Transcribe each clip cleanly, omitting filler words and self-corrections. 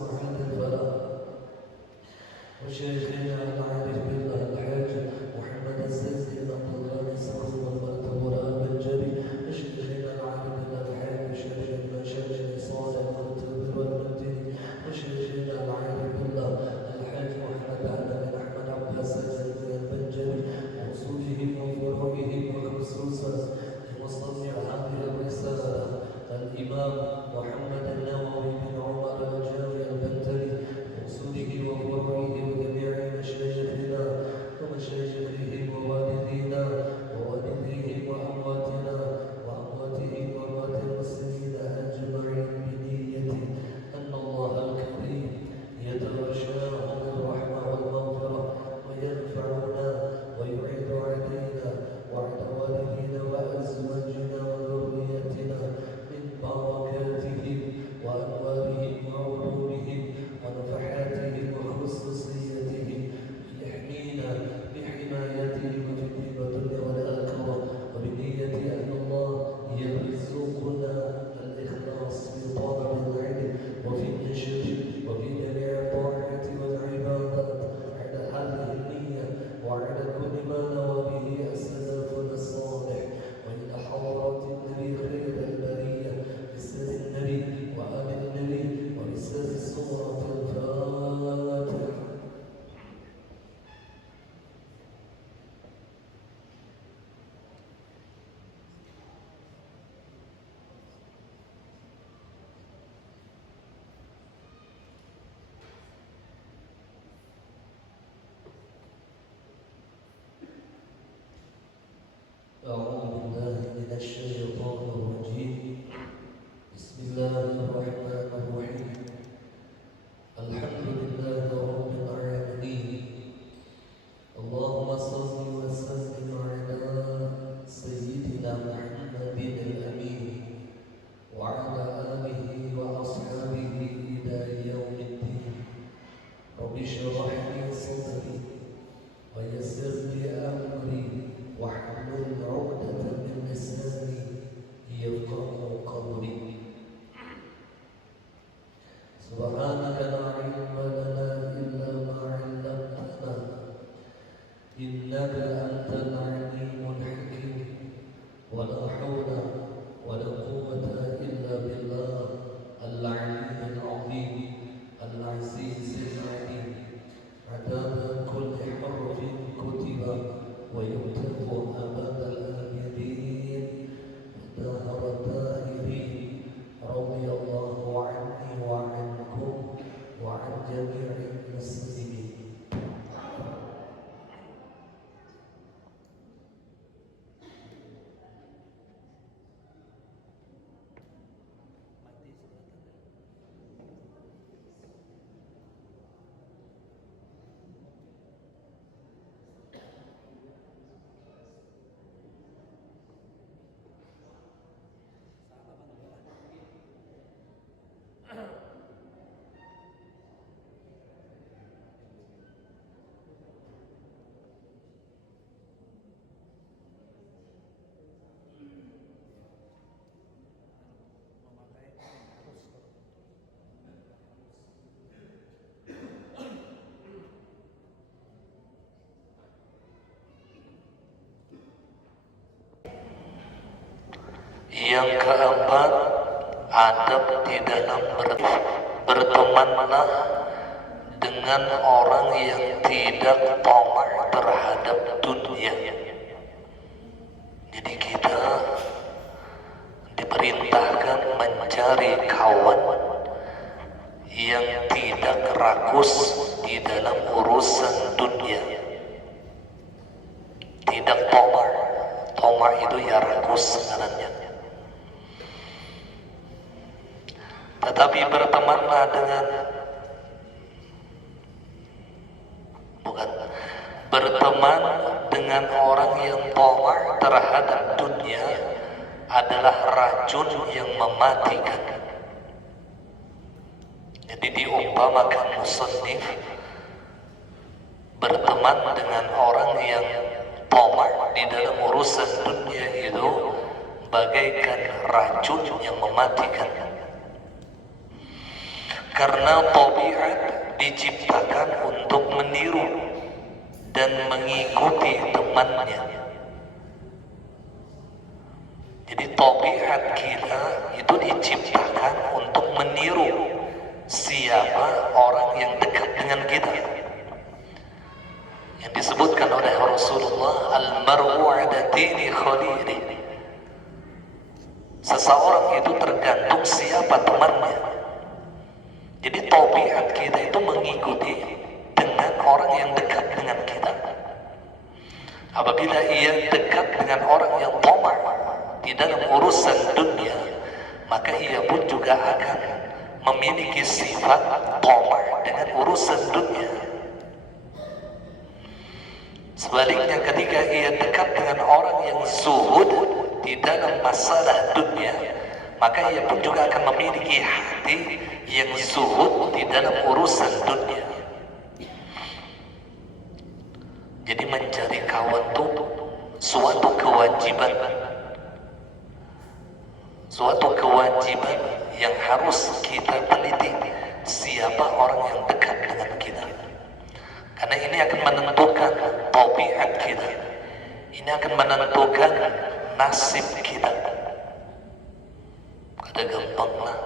معاذ الفلاح وشيخنا العارف بالله الحاج محمد الزازي بن عبد الغني صاحب المكتب البنجري وشيخنا العارف بالله الحاج شيخ المشايخ صالح الخطيب والمديني وشيخنا العارف بالله الحاج محمد عبد احمد عبد العزيز البنجري وصوله وفروعه وخصوصا لمصنع هذه الرساله الامام محمد النووي بن عمر الجامع البنجري وصوله وفروعه وجميع مشايخنا ومشايخه ووالدينا ووالديه وأمواتنا وأمواته وأموات المسلمين أجمعين بنية أن الله الكريم يتغشاهم بالرحمة والمغفرة ويرفعنا ويعيد علينا وعلى والدينا وأزواجنا وذريتنا من بركاتهم وأنوارهم وعلومهم ونفحاتهم وخصوصيتهم يحمينا بحمايتهم في الدنيا والآخرة وبنية أن الله يرزقنا الإخلاص في طلب العلم وفي النشر وفي جميع الطاعات والعبادات على هذه النية وعلى كل ما نوى به السلفنا الصالح وإلى حضرة النبي خير البرية بسر النبي وآل النبي وبسر سورة الفاتحة. أعوذ بالله من الشيطان الرجيم. بسم الله الرحمن الرحيم. الحمد لله رب العالمين. اللهم صل وسلم على سيدنا محمد الأمين وعلى آله وأصحابه إلى يوم الدين. رب اشرح لي صدري ويسر لي أمري واحلل عقدة من لساني يفقهوا قولي. سبحانك لا علم لنا إلا ما علمتنا إنك أنت العليم الحكيم. ولا حول ولا قوة إلا بالله العلي العظيم العزيز العليم. عدد كل حرف كتب ويكتب أمام الآمرين ودهر الداهرين. رضي الله عني وعنكم وعن جميع المسلمين. Yang keempat, adab di dalam bertemanlah dengan orang yang tidak tamak terhadap dunia. Jadi kita diperintahkan mencari kawan yang tidak rakus di dalam urusan dunia, tidak tamak. Tamak itu ya rakus sebenarnya. Tetapi bertemanlah berteman dengan orang yang tamak terhadap dunia adalah racun yang mematikan. Jadi diumpamakan musannif, berteman dengan orang yang tamak di dalam urusan dunia itu bagaikan racun yang mematikan. Karena tabiat diciptakan untuk meniru dan mengikuti temannya. Jadi tabiat kita itu diciptakan untuk meniru siapa orang yang dekat dengan kita. Yang disebutkan oleh Rasulullah, al-mar'u 'ala dini khalili. Seseorang itu tergantung siapa temannya. Jadi tabiat kita itu mengikuti dengan orang yang dekat dengan kita. Apabila ia dekat dengan orang yang tamak di dalam urusan dunia, maka ia pun juga akan memiliki sifat tamak dengan urusan dunia. Sebaliknya, ketika ia dekat dengan orang yang zuhud di dalam masalah dunia, maka ia pun juga akan memiliki hati yang zuhud di dalam urusan dunia. Jadi mencari kawan itu suatu kewajiban yang harus kita teliti, siapa orang yang dekat dengan kita. Karena ini akan menentukan tabiat kita, ini akan menentukan nasib kita. Ada gampang lah.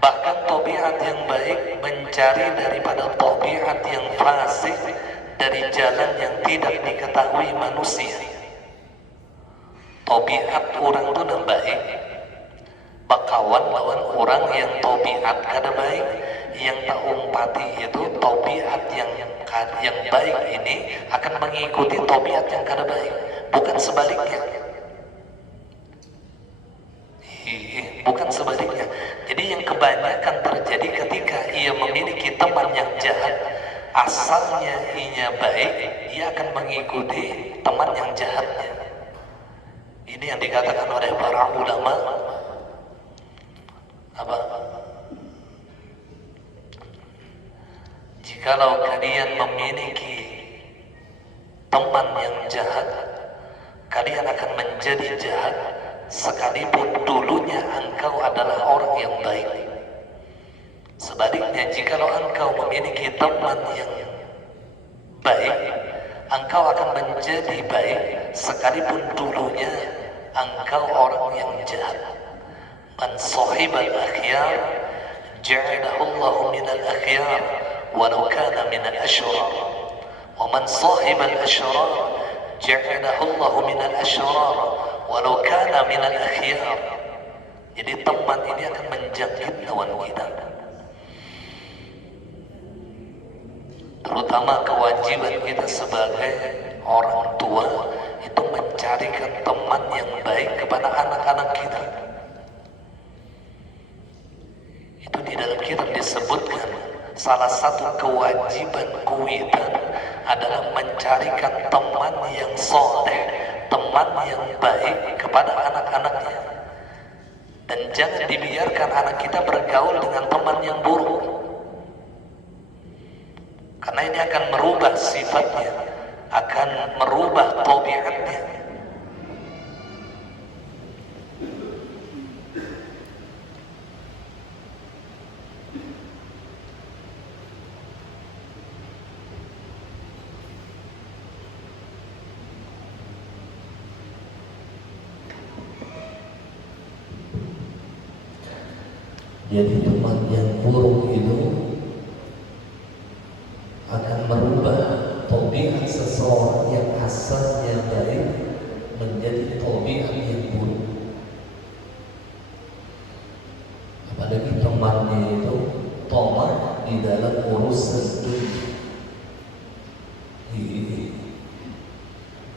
Bahkan tabiat yang baik mencari daripada tabiat yang fasik dari jalan yang tidak diketahui manusia. Tabiat orang itu yang baik, bakawan lawan orang yang tabiat kada baik, yang tak umpati itu tabiat yang baik ini akan mengikuti tabiat yang kada baik, bukan sebaliknya. Bukan sebaliknya. Jadi yang kebanyakan terjadi ketika ia memiliki teman yang jahat, asalnya ia baik, ia akan mengikuti teman yang jahatnya. Ini yang dikatakan oleh para ulama apa? Jikalau kalian memiliki teman yang jahat, kalian akan menjadi jahat sekalipun dulunya engkau adalah orang yang baik. Sebaliknya, jikalau engkau memiliki teman yang baik, engkau akan menjadi baik sekalipun dulunya engkau orang yang jahat. Man sahibal akhyar ja'alahu Allahu minal akhyar walau kana minal ashrar, wa man sahibal ashrar ja'alahu Allahu minal ashrar walau kana minal akhyar. Jadi teman ini akan menjangkit lawan kita. Terutama kewajiban kita sebagai orang tua itu mencarikan teman yang baik kepada anak-anak kita. Itu di dalam kitab disebutkan salah satu kewajiban kuitan adalah mencarikan teman yang soleh, teman yang baik kepada anak-anaknya. Dan jangan dibiarkan anak kita bergaul dengan teman yang buruk, karena ini akan merubah sifatnya, akan merubah tabiatnya. Jadi teman yang buruk itu akan merubah tabiat seseorang yang asalnya baik menjadi tabiat yang buruk. Apalagi temannya itu tamak di dalam urusan dunia,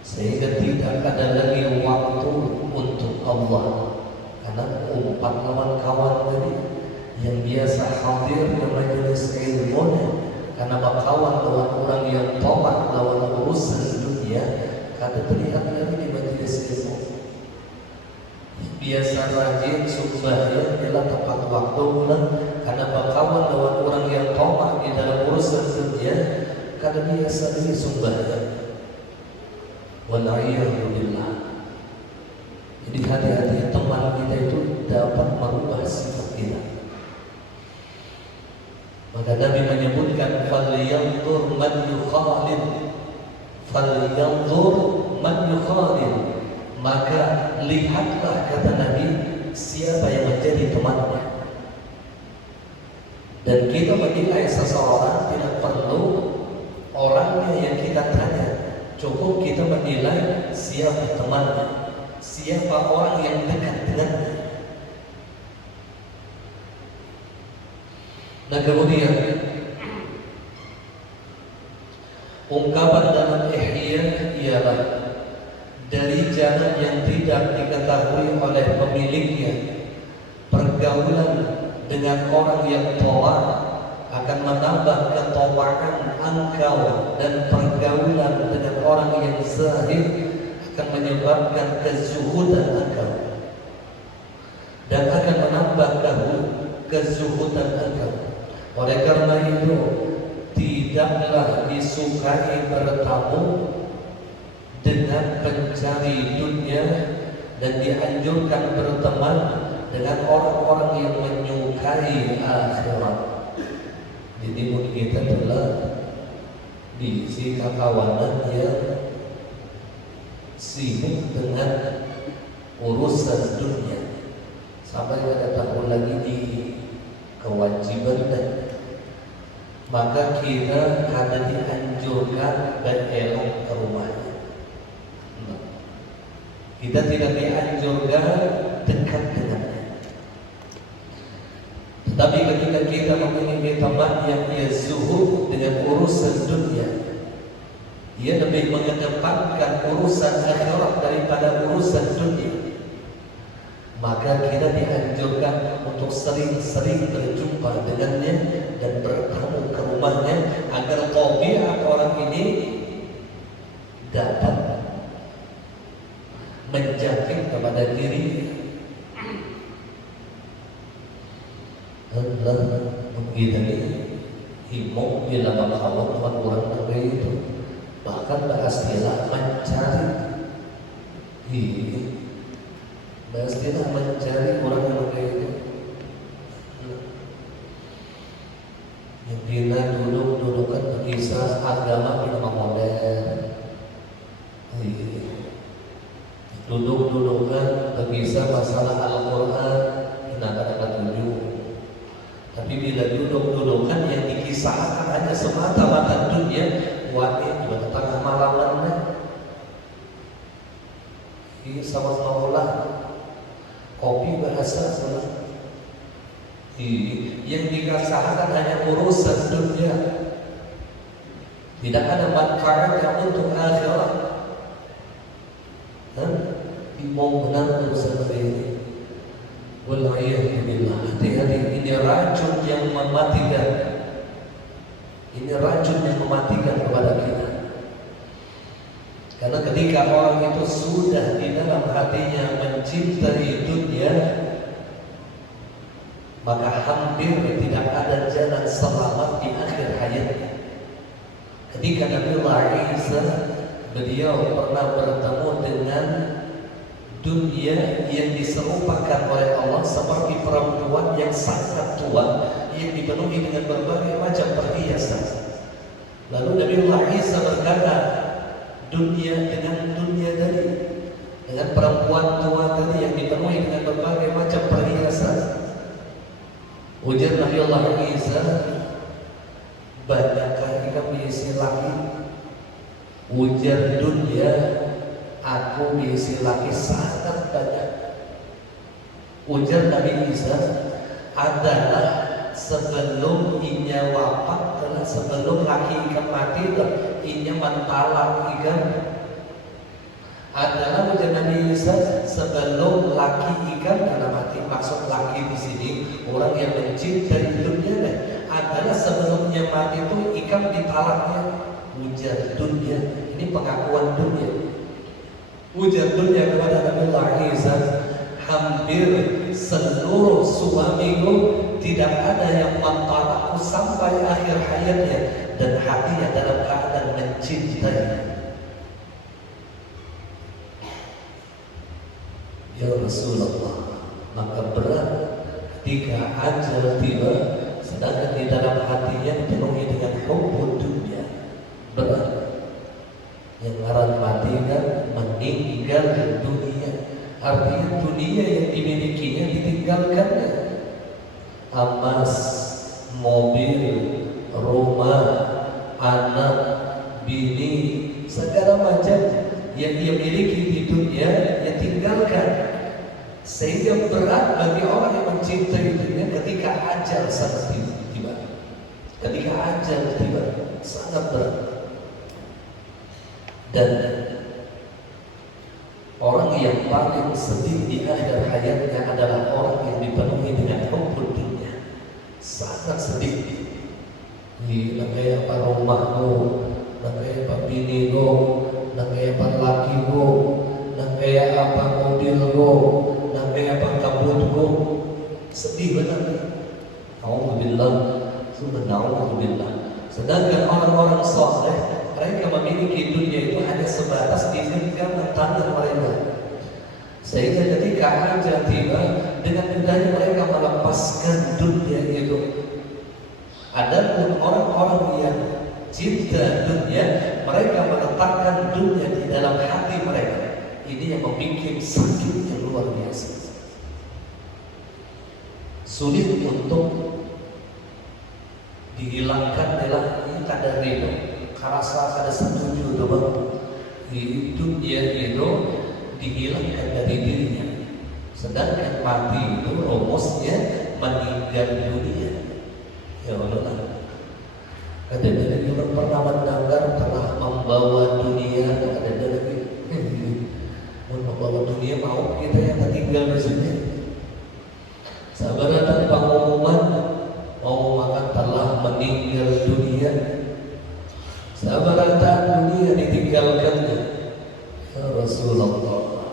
sehingga tidak ada lagi waktu untuk Allah. Karena umpat kawan-kawan tadi yang biasa hadir ke majelis ilmu, karena berkawan lawan orang yang tamak lawan urusan dunia, kada terlihat lagi di majelis ilmu. Biasa rajin sembahyang adalah tepat waktu bulan, karena berkawan lawan orang yang tamak di dalam urusan dunia, kada biasa lagi sembahyang. Wal'iyadu billah. Jadi hati-hati teman dapat merubah sifat kita. Maka Nabi menyebutkan falyanzur man yukhalid, falyanzur man yukhalid, maka lihatlah, kata Nabi, siapa yang menjadi temannya. Dan kita menilai seseorang tidak perlu orangnya yang kita tanya, cukup kita menilai siapa temannya, siapa orang yang dekat dengannya. Nah kemudian ungkapan dalam Ihya ialah dari jalan yang tidak diketahui oleh pemiliknya, pergaulan dengan orang yang tolak akan menambah ketopakan engkau, dan pergaulan dengan orang yang zahid akan menyebabkan kezuhudan engkau dan akan menambah kezuhudan engkau. Oleh karena itu, tidaklah disukai bertamu dengan pencari dunia, dan dianjurkan berteman dengan orang-orang yang menyukai akhirat. Jadi kita telah diisi kawanan yang sibuk dengan urusan dunia, sampai pada tahun lagi di kewajiban, maka kita ada dianjurkan berelok ke rumahnya. Kita tidak dianjurkan dekat dengannya. Tetapi ketika kita memiliki teman yang dia zuhud dengan urusan dunia, dia lebih mengedepankan urusan akhirat daripada urusan dunia, maka kita dianjurkan untuk sering-sering berjumpa dengannya dan bertemu ke rumahnya, agar tabiat orang ini dapat menjangkit kepada diri. Allah begini himau bila makawat orang negeri itu, bahkan bahasnya mencari, bahasnya mencari orang negeri itu. Yang bila dulu kan berkisah agama bila modern, duduk-dudukan berkisah masalah Al-Quran, kita katakan tujuh. Tapi bila duduk-dudukan yang dikisahkan hanya semata-mata dunia, wajib juga tengah malamannya. Ini sama maulah kopi bahasa salah. Yang dikisahkan hanya urusan dunia, tidak ada manfaatnya untuk akhirat. Mau benar urusan ini. Wallahiyahubillah, hati-hati, ini racun yang mematikan. Ini racun yang mematikan kepada kita. Karena ketika orang itu sudah di dalam hatinya mencintai dunia, maka hampir tidak ada jalan selamat di akhir hayatnya. Ketika Nabi Isa, beliau pernah bertemu dengan dunia yang diserupakan oleh Allah seperti perempuan yang sangat tua yang dipenuhi dengan berbagai macam perhiasan. Lalu Nabi Isa berkata, dunia dengan dunia tadi, dengan perempuan tua tadi yang dipenuhi dengan berbagai macam perhiasan. Ujar Nabi Isa, banyakkah kamu diisi laki? Ujar dunia, aku diisi laki sangat banyak. Ujar Nabi Isa, adalah sebelum inya wafat, karena sebelum laki ikan mati, inya mentalak ikan. Adalah ujar Nabi Isa, sebelum laki ikan karena mati. Maksud laki di sini orang yang mencintai dunia, adalah sebelumnya mati itu ikan ditalaknya. Ujar dunia, ini pengakuan dunia. Ujar dunia kepada Nabi Isa, hampir seluruh suamiku tidak ada yang mentalakku sampai akhir hayatnya, dan hatinya dalam keadaan mencintai. Ya Rasulullah, maka berat ketika ajal tiba sedangkan di dalam hatinya dipenuhi dengan hubbud dunia. Berat. Yang ngaran mati kan meninggal dunia, artinya dunia yang dimilikinya ditinggalkannya. Emas, mobil, rumah, anak, bini, segala macam yang dia miliki di dunia dia tinggalkan. Sehingga berat bagi orang yang mencintai dunia ketika ajal sangat tiba. Ketika ajal tiba sangat berat. Dan orang yang paling sedih di akhir hayatnya adalah orang yang dipenuhi dengan hubbud dunia. Sangat sedih. Nangkaya apa rumahmu, nangkaya apa binimu, nangkaya apa lakimu, nangkaya apa mobilmu, nangkaya apa kabutmu. Sedih benar. Alhamdulillah, subhanallah. Sedangkan orang-orang saleh mereka memiliki dunia itu hanya sebatas di genggaman tangan mereka. Sehingga ketika ajal tiba dengan mudahnya mereka melepaskan dunia itu. Adapun orang-orang yang cinta dunia, mereka meletakkan dunia di dalam hati mereka. Ini yang membuat sakit yang luar biasa. Sulit untuk dihilangkan dalam kadar ridho. Karasa kada setuju doang. Di dunia itu dihilangkan dari dirinya. Sedangkan mati itu rumusnya meninggal dunia. Ya Allah. Ada lagi yang pernah mendengar telah membawa dunia, ada lagi membawa dunia mau kita yang tertinggal di sini. Sabaratan pengumuman mau makan telah meninggal dunia. Sabaratan dunia ditinggalkannya. Ya Rasulullah.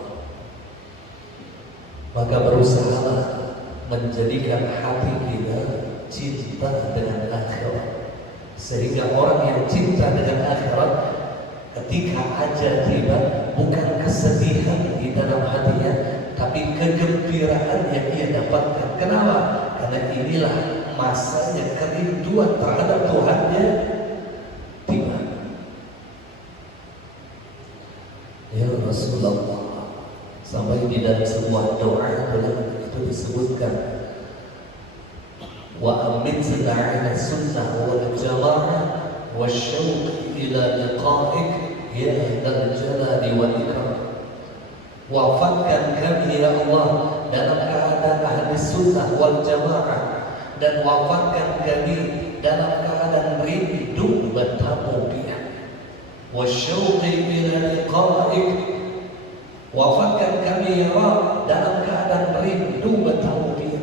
Maka berusahalah menjadikan hati kita cinta dengan akhirat, sehingga orang yang cinta dengan akhirat ketika ajal tiba bukan kesedihan di dalam hatinya, tapi kegembiraan yang ia dapatkan. Kenapa? Karena inilah masanya kerinduan terhadap Tuhannya tiba. Ya Rasulullah, sampai di dalam sebuah doa itu disebutkan, wa amitna ala sunnah wal jama'ah wasyauq ila liqa'ik ya dzal jalali wal ikram. Wafatkan kami ya Allah dalam keadaan ahli sunnah wal jamaah, dan wafatkan kami dalam keadaan rindu bertemu Dia. Wasyauq ila liqa'ik, wafatkan kami ya Allah dalam keadaan rindu bertemu Dia.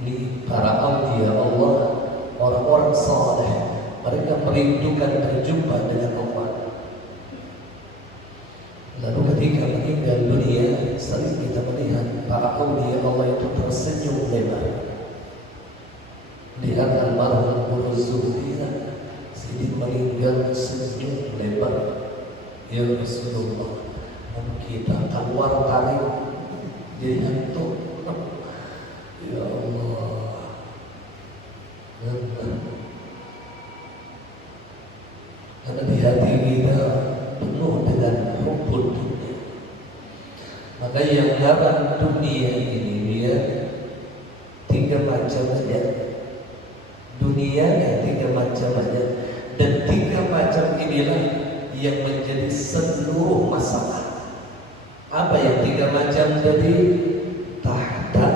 Ini para awliya Allah, orang-orang saleh, mereka merindukan berjumpa dengan Allah. Lalu ketika meninggal dunia, sering kita melihat para awliya Allah itu tersenyum lebar. Lihat almarhum Guru Zuhriya, sedih meninggal senyum lebar. Ya Rasulullah, kita keluar tarik dia itu. Ya Allah, karena di hati kita penuh dengan hubbud dunia. Maka yang dalam dunia ini dia tiga macam saja. Dunia tiga macam saja, dan tiga macam inilah yang menjadi seluruh masalah. Apa yang tiga macam tadi? Tahta,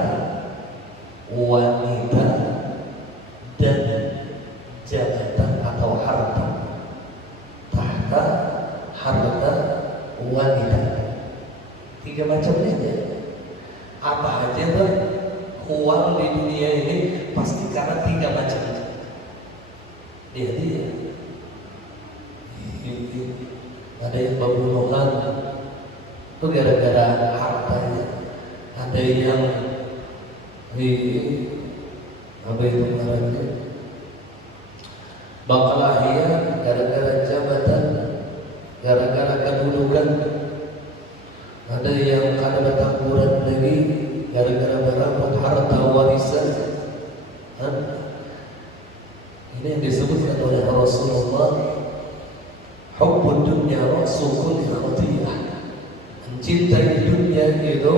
wanita, dan jabatan atau harta. Tahta, harta, wanita. Tiga macamnya aja. Apa aja tuh uang di dunia ini pasti karena tiga macam. Dia ada yang pembunuhan itu gara-gara hartanya. Ada yang apa itu namanya, bakalahiya gara-gara jabatan, gara-gara kedudukan. Ada yang kada bertaburan lagi gara-gara berebut harta warisan. Ini yang disebutkan oleh Rasulullah, hubbud dunya ra'su kulli khati'ah. Mencintai dunia itu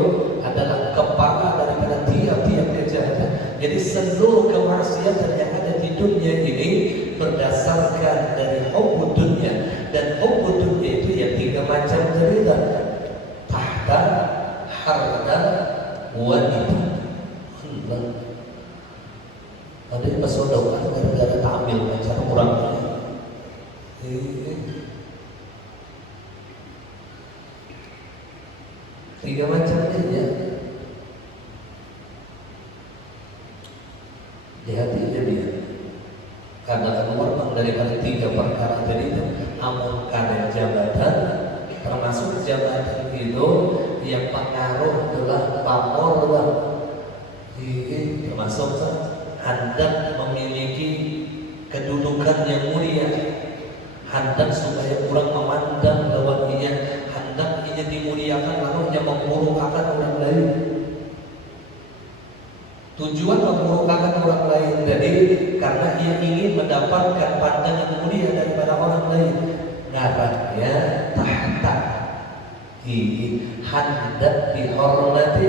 adalah kepala daripada tiap-tiap kejahatan. Jadi seluruh kemaksiatan yang ada di dunia ini berdasarkan dari hubbud dunya. Dan hubbud dunya itu ya 3 macam derita: tahta, harta, wanita. Ada yang bersodokan gara-gara tampil macam orang tiga macam dia di hati dia karena keluar daripada 3 perkara tadi itu. Amun karena jabatan, termasuk jabatan itu yang pengaruh adalah pamor lah. Ini termasuk hendak memiliki kedudukan yang mulia, hendak supaya orang memandang bahwa ia hendak ia dimuliakan, lalu ia memurungkan orang lain. Tujuan memurungkan orang lain jadi karena ia ingin mendapatkan pandangan mulia daripada orang lain. Ngarannya tahta, hendak dihormati.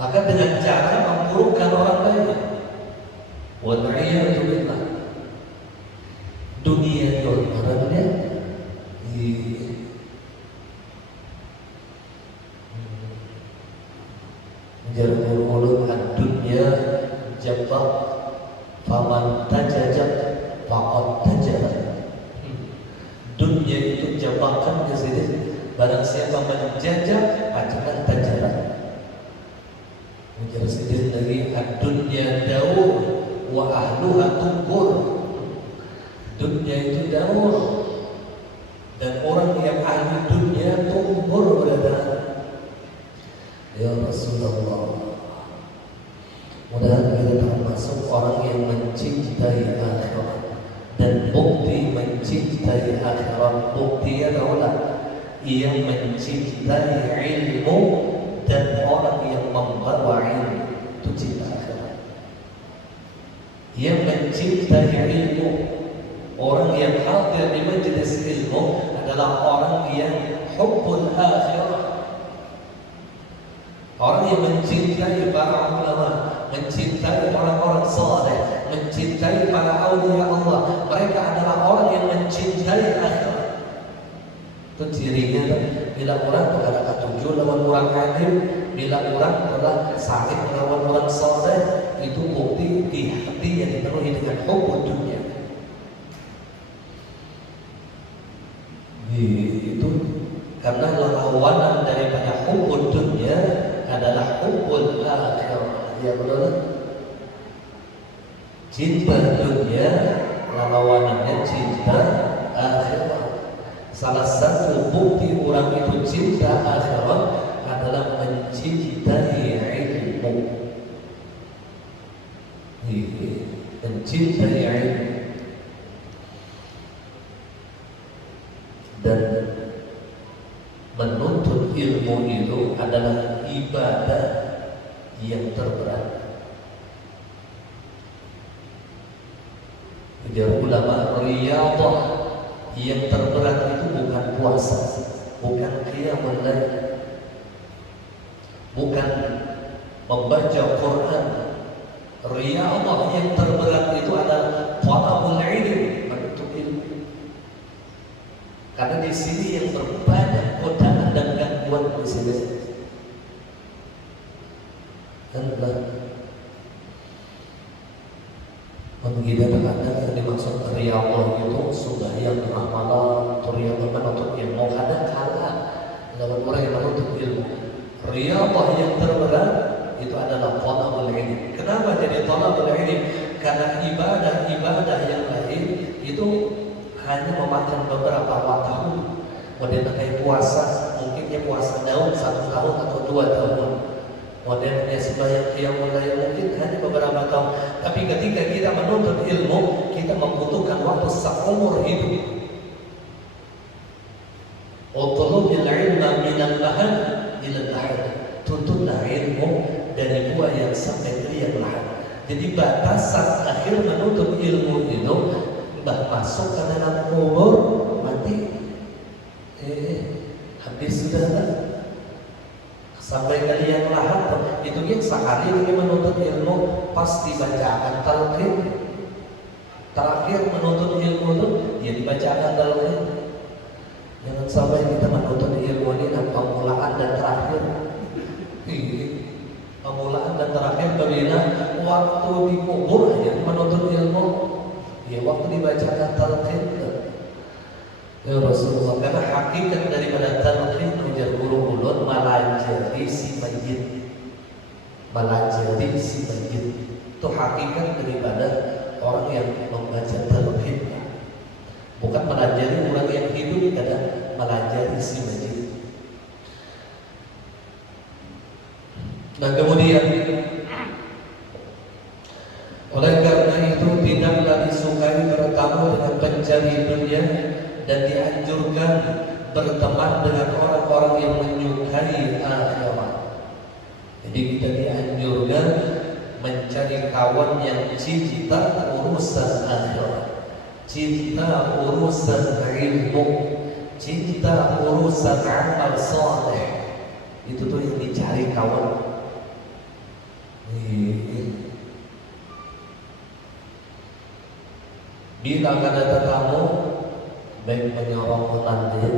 Maka dengan cara memburukkan orang lain, wad'iyatu billah, dunia itu orangnya jarul ulum ad-dunya jabab faman tajajab faqad tajab. Dunia itu jabakan ke sini, barang siapa menjajah akan tajaran. Ujar sedih dari ad-dunya daur wa ahluha tubur. Dunia itu daur dan orang yang ahli dunia tubur berada. Ya Rasulullah, mudah-mudahan kita termasuk orang yang mencintai akhirat. Dan bukti mencintai akhirat, buktinya adalah ia mencintai ilmu. Dan orang yang membawa ilmu itu cinta akhirat. Yang mencintai ilmu, orang yang hadir di majelis ilmu adalah orang yang hubbul akhirah. Orang yang mencintai para ulama, mencintai orang-orang saleh, mencintai para aulia Allah, mereka adalah orang yang mencintai akhirat. Itu cirinya bila orang berada ketujuh lawan orang alim, bila orang adalah sakit melawan orang saleh, itu bukti di hati yang dipenuhi dengan hubbud dunia. Itu karena lawanan daripada hubbud dunia adalah hubbul akhirah. Ya betul. Cinta dunia lawanannya cinta akhirat. Salah satu bukti orang itu cinta akhirat adalah mencintai ilmu. Mencintai ilmu dan menuntut ilmu itu adalah ibadah yang terberat. Ujar ulama, riyadhah yang terberat itu bukan puasa, bukan qiyamul lail, bukan membaca Quran. Riyadhah yang terberat itu adalah talabul ilm, menuntut ilmu. Karena di sini yang berbanyak godaan dan gangguan di sini. Menghidap anda yang dimaksud riyadhah itu sembahyang amalan, riyadhah menuntut ilmu. Kadang kala lawan orang yang menuntut ilmu, riyadhah yang terberat itu adalah talabul ilm. Kenapa jadi talabul ilm? Karena ibadah-ibadah yang lain itu hanya memakan beberapa waktu. Model kayak puasa, mungkin dia puasa daun 1 tahun atau 2 tahun. Modelnya sembahyang qiyamul lail mungkin hanya beberapa tahun. Tapi ketika kita menuntut ilmu, kita membutuhkan waktu seumur hidup. Utlubil ilm Jadi batasan akhir menuntut ilmu itu mbah masuk ke dalam kubur mati, habis sudah kan? Sampai kalian lahat itu yang sekali ini menuntut ilmu pasti bacaan talqin. Terakhir menuntut ilmu itu ya dibacakan talqin. Jangan sampai kita menuntut ilmu ini dan pemulaan dan terakhir. Pemulaan dan terakhir berbeda. Waktu dikubur aja menuntut ilmu, ya waktu dibacakan talqin. Ya Rasulullah, karena hakikat daripada talqin ujar guru ulun melajari si mayit, melajari si mayit itu hakikat daripada orang yang membaca talqin, bukan melajari orang yang hidup, kadang melajari si mayit. Nah kemudian oleh karena itu tidaklah disukai bertemu dengan pencari dunia dan dianjurkan berteman dengan orang-orang yang menyukai akhirat. Jadi kita dianjurkan mencari kawan yang cinta urusan akhirat, cinta urusan ilmu, cinta urusan amal saleh. Itu tuh yang dicari kawan. Bila ada tetamu baik menyorong nanti,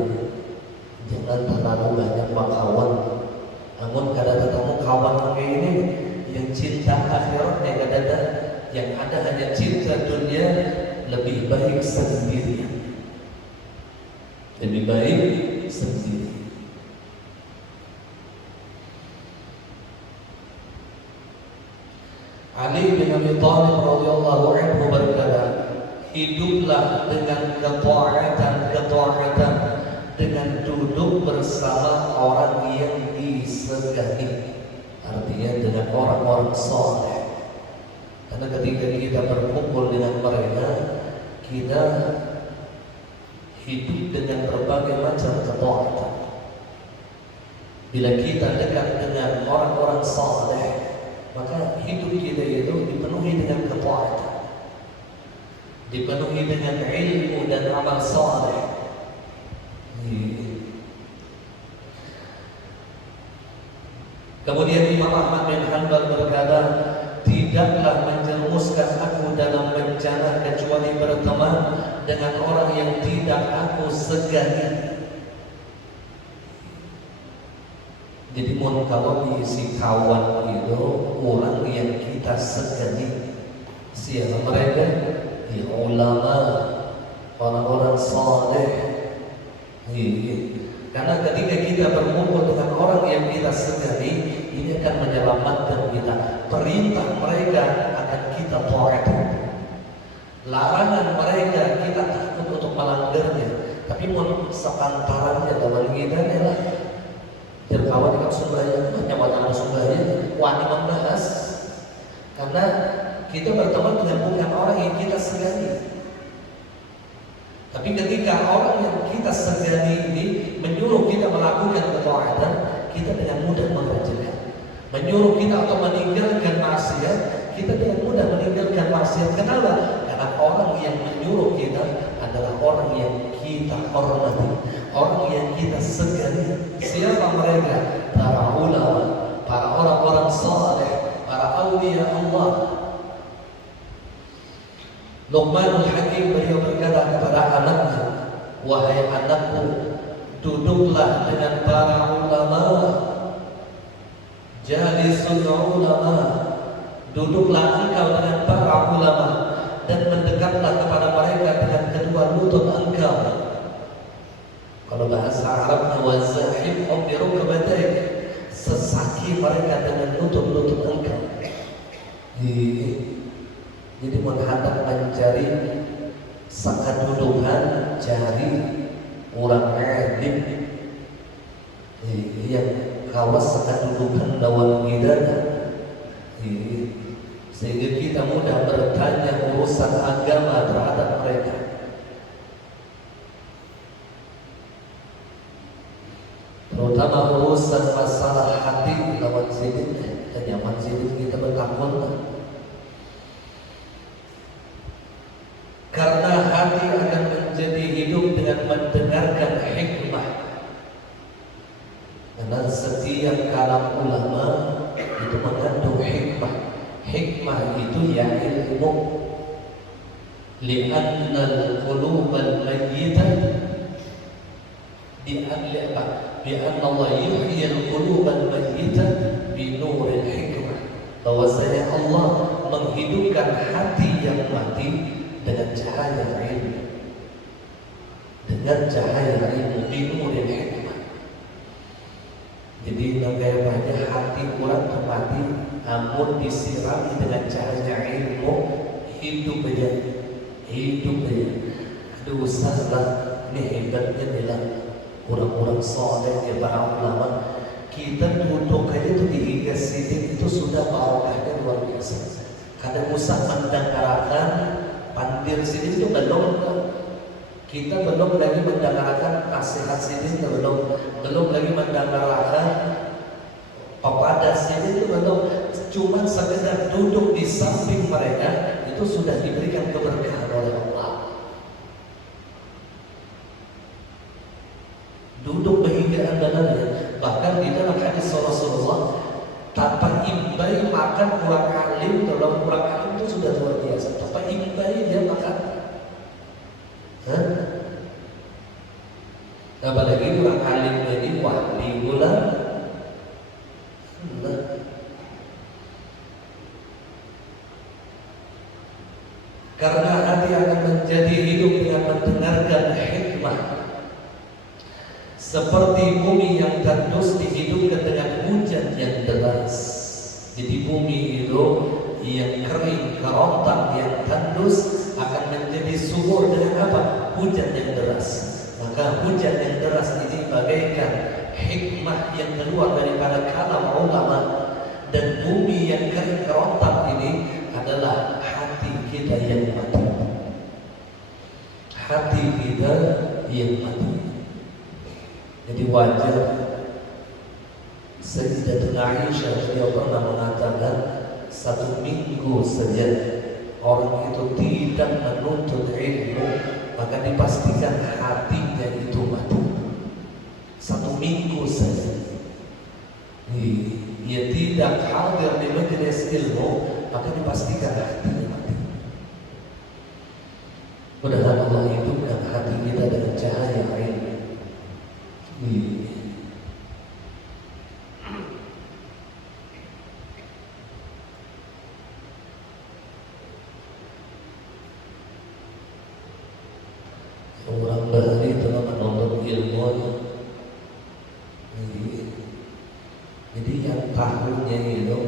jangan terlalu banyak berkawan. Namun kada tetamu kawan kayak ini yang cinta akhirat yang ada, yang ada hanya cinta dunia, lebih baik sendiri. Lebih baik sendiri. Ali bin Abi Thalib radhiyallahu anhu berkata, hiduplah dengan ketaatan, dengan duduk bersama orang yang disegani, artinya dengan orang-orang saleh. Karena ketika kita berkumpul dengan mereka, kita hidup dengan berbagai macam ketaatan. Bila kita dekat dengan orang-orang saleh, maka hidup kita itu dipenuhi dengan ketaatan, dipenuhi dengan ilmu dan amal saleh. Kemudian Imam Ahmad bin Hanbal berkata, tidaklah menjerumuskan aku dalam bencana kecuali berteman dengan orang yang tidak aku segani. Jadi kalau diisi kawan itu orang yang kita segani, siapa mereka? Ya ulama, orang-orang saleh. Karena ketika kita berkumpul dengan orang yang kita segani, ini akan menyelamatkan kita. Perintah mereka akan kita taat, larangan mereka kita takut untuk melanggarnya. Tapi mau sepantarannya dalam kita adalah kawan yang sembahyang, hanya wanita sembahyang, wani membahas. Karena kita berteman dengan bukan orang yang kita segani. Tapi ketika orang yang kita segani ini menyuruh kita melakukan ketaatan, kita dengan mudah mengerjakan. Menyuruh kita untuk meninggalkan maksiat, kita dengan mudah meninggalkan maksiat. Kenapa? Karena orang yang menyuruh kita adalah orang yang kita hormati, orang yang kita segani. Siapa mereka? Para ulama, para orang-orang saleh, para aulia Allah. Luqmanul Hakim beliau berkata kepada anaknya, wahai anakku, duduklah dengan para ulama, jalisul ulama, duduklah engkau dengan para ulama dan mendekatlah kepada mereka dengan kedua lutut engkau. Kalau bahasa Arabnya wazahibhum bi rukbataik, sesaki mereka dengan lutut-lutut engkau. Jadi menghadap mencari sakadudukan, cari orang alim yang kawas sakadudukan lawan kita, sehingga kita mudah bertanya urusan agama terhadap mereka. Terutama urusan masalah hati lawan sidin, kenyaman sidin kita bertakwa. hati akan menjadi hidup dengan mendengarkan hikmah. Karena setiap kalam ulama itu mengandung hikmah. Hikmah itu ya ilmu. Li'annal qulubal mayyitah bi'anna Allah yuhyil qulubal mayyitah binuril hikmah. Bahwasanya Allah menghidupkan hati yang mati dengan cahaya ilmu. Dengan cahaya ilmu binuril hikmah. Jadi bagaimana hati orang mati namun disirami dengan cahaya ilmu, hidup aja. Aduh Ustaz lah, ini hebatnya bilang orang-orang soleh ya para ulama. Kita duduk aja itu di Iga Sidik itu sudah barokahnya luar biasa. Kadang usah mendengarkan pandir Sidik itu belum. Kita belum lagi mendengarkan nasihat Sidik itu belum lagi mendengarkan pepada Sidik itu belum. Cuma sekedar duduk di samping mereka itu sudah diberikan keberkahan oleh Allah. Duduk berhingga andalannya. Bahkan di dalam hadis Rasulullah, tanpa imbai makan kurang alim, kalau kurang alim itu sudah luar biasa. Tanpa imbai dia makan. Apalagi kurang alim jadi wali gula. Karena hati akan menjadi hidup dengan mendengarkan hikmah. Seperti bumi yang tandus dihidupkan dengan hujan yang deras. Jadi bumi itu yang kering, kerontang, yang tandus akan menjadi subur dengan apa? Hujan yang deras. Maka hujan yang deras ini bagaikan hikmah yang keluar daripada kalam ulama. Dan bumi yang kering kerontang ini adalah hati kita yang mati. Hati kita yang mati. Jadi wajar Sayyidatuna Aisyah dia pernah mengatakan 1 minggu saja orang itu tidak menuntut ilmu maka dipastikan hatinya itu mati. 1 minggu saja dia tidak hadir di majelis ilmu maka dipastikan hatinya mati. Mudah-mudahan Allah hidupkan hati kita dengan cahaya ilmu. Orang Bali telah menuntut ilmu. Jadi yang tahunya itu,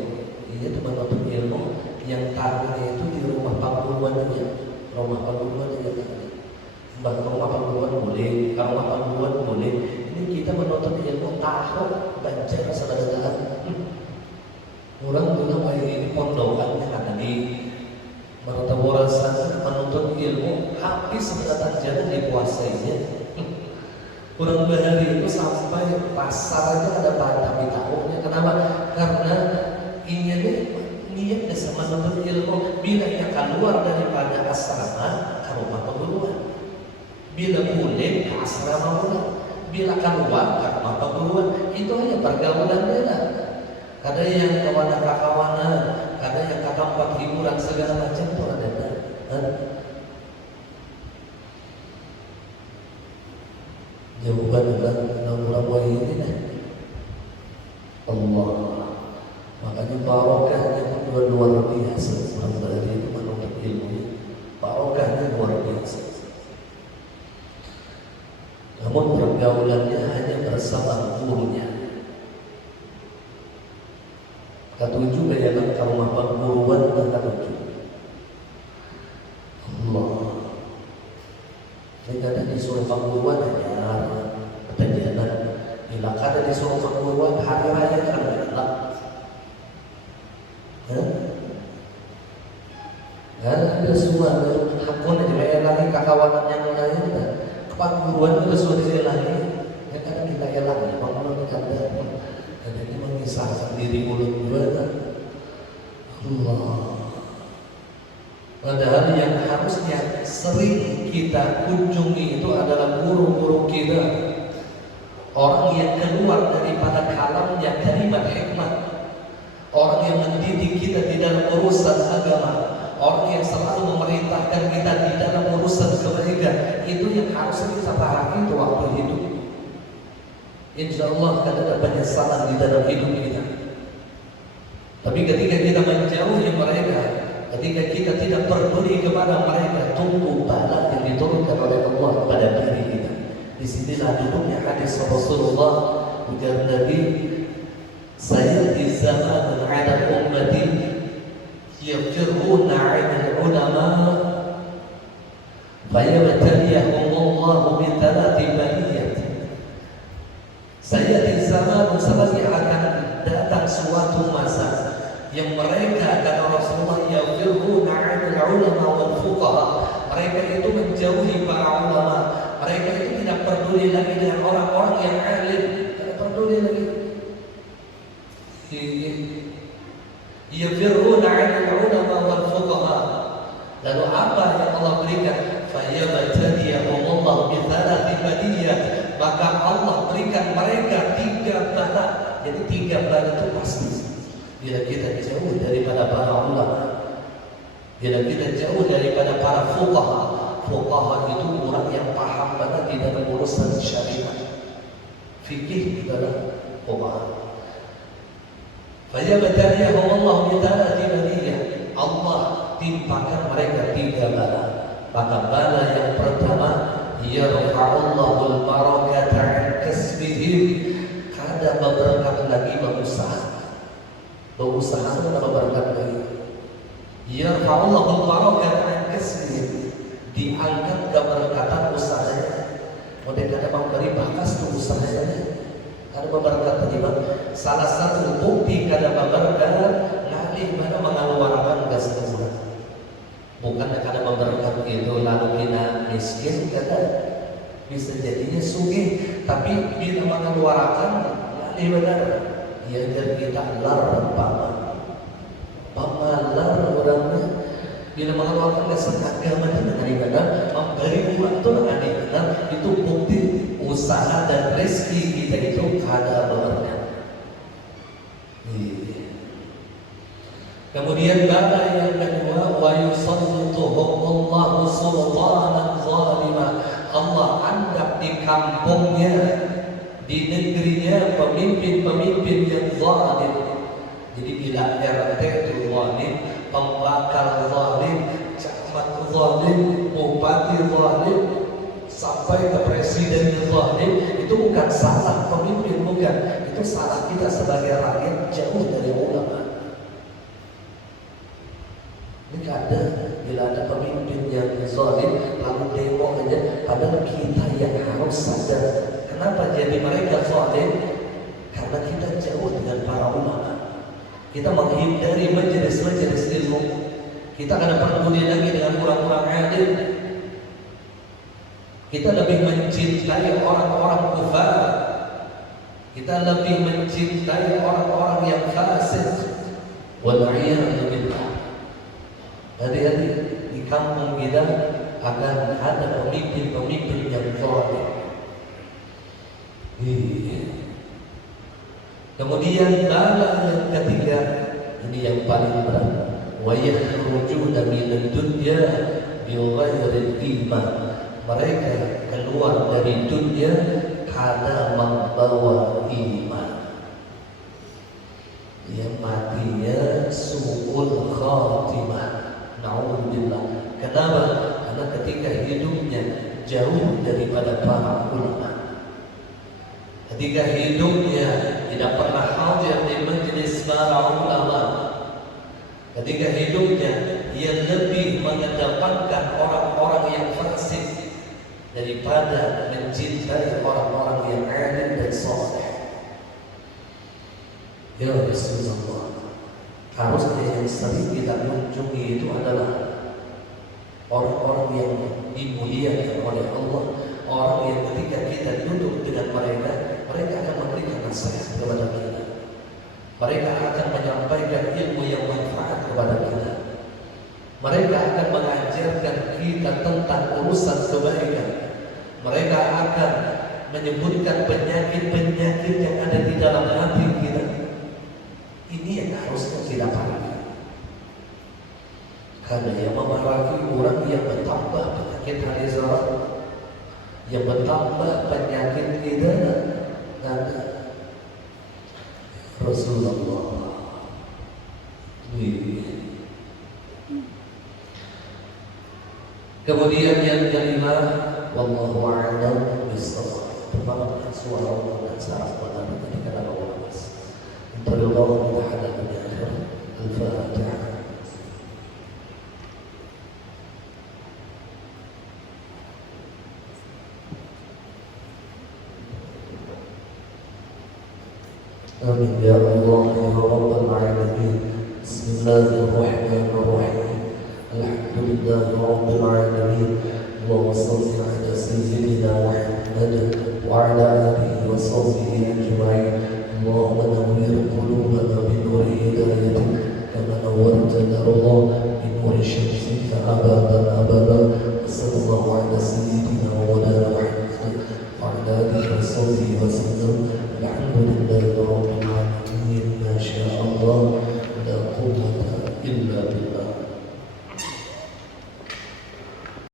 dia telah menuntut ilmu. Yang tahunya itu di rumah panggungan aja, rumah panggungan aja. Rumah panggungan boleh, rumah panggungan boleh. Ini kita menuntut ilmu tahu baca saudara-saudara. Orang bilang kayak ini pondokan yang ada di Martapura sana menuntut ilmu habis sebentar jalan dikuasainya. Kurang berhari itu sampai pasar aja ada batang di tahunnya. Kenapa? Karena ini niat desa menuntut ilmu. Bila ia keluar daripada asrama ke rumah perguruan, bila boleh ke asrama ulang, bila keluar ke rumah perguruan, itu hanya pergaulan beda. Ada yang kawan-kawanan, ada yang ke tempat hiburan segala macam itu ada. Jawaban adalah orang ini Allah. Makanya barokahnya pun luar biasa. Orang berada itu menuntut ilmu, barokahnya luar biasa. Namun pergaulannya hanya bersama gurunya. Ketujuh dalam rumah perguruan dan ketujuh Allah. Ini ada di suruh perguruan hanya ketajanan. Bila ada di suruh perguruan hari raya kan ada. Ada semua aku nanti bayar lagi kakawanan yang lain. Perguruan itu sudah diselangi. Ya kan kita elang, bangunan kita. Dan ini mengisahkan diri mulut juga. Allah. Padahal yang harusnya sering kita kunjungi itu adalah guru-guru kita, orang yang keluar daripada kalamnya kalimat hikmah, orang yang mendidik kita di dalam urusan agama, orang yang selalu memerintahkan kita di dalam urusan kebaikan. Itu yang harus kita pahami itu waktu hidup. Insya Allah akan ada penyesalan di dalam hidup kita. Tapi ketika kita menjauhi mereka, ketika kita tidak peduli kepada mereka, tunggu bala yang diturunkan oleh Allah kepada diri kita. Di sinilah duduknya hadis Rasulullah, ujar Nabi, sayati zaman ala ummati yafiruna 'anil ulama fayabtaliyahumullahu bi thalathi baliyat. Sayati zaman, sebenarnya akan datang suatu masa yang mereka, kata Rasulullah, yafiruna 'anil ulama wal fuqaha, mereka itu menjauhi para ulama, mereka itu tidak peduli lagi dengan orang-orang yang alim, tidak peduli lagi. Yafiruna 'anil ulama wal fuqaha. Lalu apa yang Allah berikan? Fayabtaliyahumullahu bi thalathi baliyat, maka Allah berikan mereka 3 bala. Jadi 3 bala itu pasti. Bila kita jauh daripada para ulama, bila kita jauh daripada para fuqaha. Fuqaha itu orang yang paham banget di dalam urusan syariat, fikih di dalam fuqaha. Fayabtaliyahumullahu bi thalathi baliyah, Allah timpakan mereka 3 bala. Maka bala yang pertama, yarfa'ullahul barakata 'an kasbihim, kada berberkat lagi berusaha. Berusaha itu ada berkat lagi. Yarfa'ullahul barakata 'an kasbihim, diangkat keberkatan usahanya. Mereka ada memberi bakas untuk usahanya. Ada berkat tadi bang. Salah satu bukti kada berkat ngalih mana mengeluarkan gas tersebut. Bukan kada berkat itu lalu kita miskin, kada bisa jadinya sugih. Tapi bila mengeluarkan ngalih benar, ya agar kita lar pamalar orangnya. Bila mengeluarkan dasar agama dengan ibadah, memberi uang itu dengan ibadah, itu bukti usaha dan rezeki kita itu kada berkat. Kemudian bala yang kedua, wa yusallituhumullahu sultanan zalima, Allah anggap di kampungnya, di negerinya pemimpin-pemimpin yang zalim. Jadi bila RT itu zalim, pembakar zalim, camat zalim, bupati zalim, sampai ke presiden zalim, itu bukan salah pemimpin, bukan. Itu salah kita sebagai rakyat jauh dari ulama. Ini ada, bila ada pemimpin yang zalim, lalu demo aja, padahal kita yang harus sadar. Kenapa jadi mereka zalim? Karena kita jauh dengan para ulama. Kita menghindari majelis-majelis ilmu. Kita kadang peduli lagi dengan orang-orang alim. Kita lebih mencintai orang-orang kufar. Kita lebih mencintai orang-orang yang fasik. Wal'iyadu billah. Hati-hati, di kampung kita akan ada pemimpin-pemimpin yang zalim. Kemudian bala yang ketiga, ini yang paling berat, wa yakhrujuna minad dunya bighairi iman, mereka keluar dari dunia karena membawa iman. Yang matinya su'ul khatimah, na'udzubillah. Kenapa? Karena ketika hidupnya jauh daripada para ulama, ketika hidupnya tidak pernah hadir di majlis para ulama, ketika hidupnya ia lebih mengedepankan orang-orang yang fasik daripada mencintai orang-orang yang alim dan saleh. Ya Rasulullah, harusnya yang sering kita kunjungi itu adalah orang-orang yang dimuliakan oleh Allah, orang yang ketika kita duduk dengan mereka, mereka akan memberikan nasihat kepada kita. Mereka akan menyampaikan ilmu yang manfaat kepada kita. Mereka akan mengajarkan kita tentang urusan kebaikan. Mereka akan menyebutkan penyakit-penyakit yang ada di dalam hati kita. Ini yang harusnya kita pahami. Karena yang memarahi orang yang bertambah penyakit hari zaman, yang bertambah penyakit kita ada Rasulullah. Kemudian yang kelima, wallahu a'lam bishawab. Pertama suara dan syarat pada ketika ada orang. Insyaallah kita ada di akhir Al-Fatihah. Amin ya Allah ya Rabbal Alamin. Bismillahirrahmanirrahim. Alhamdulillah Rabbil Alamin. Allahumma shalli ala sayyidina Muhammad wa ala alihi wa sahbihi ajma'in. Allahumma nawwir qulubana bi nuri hidayatik kama nawwarta darullah bi nuri syamsika abadan abada.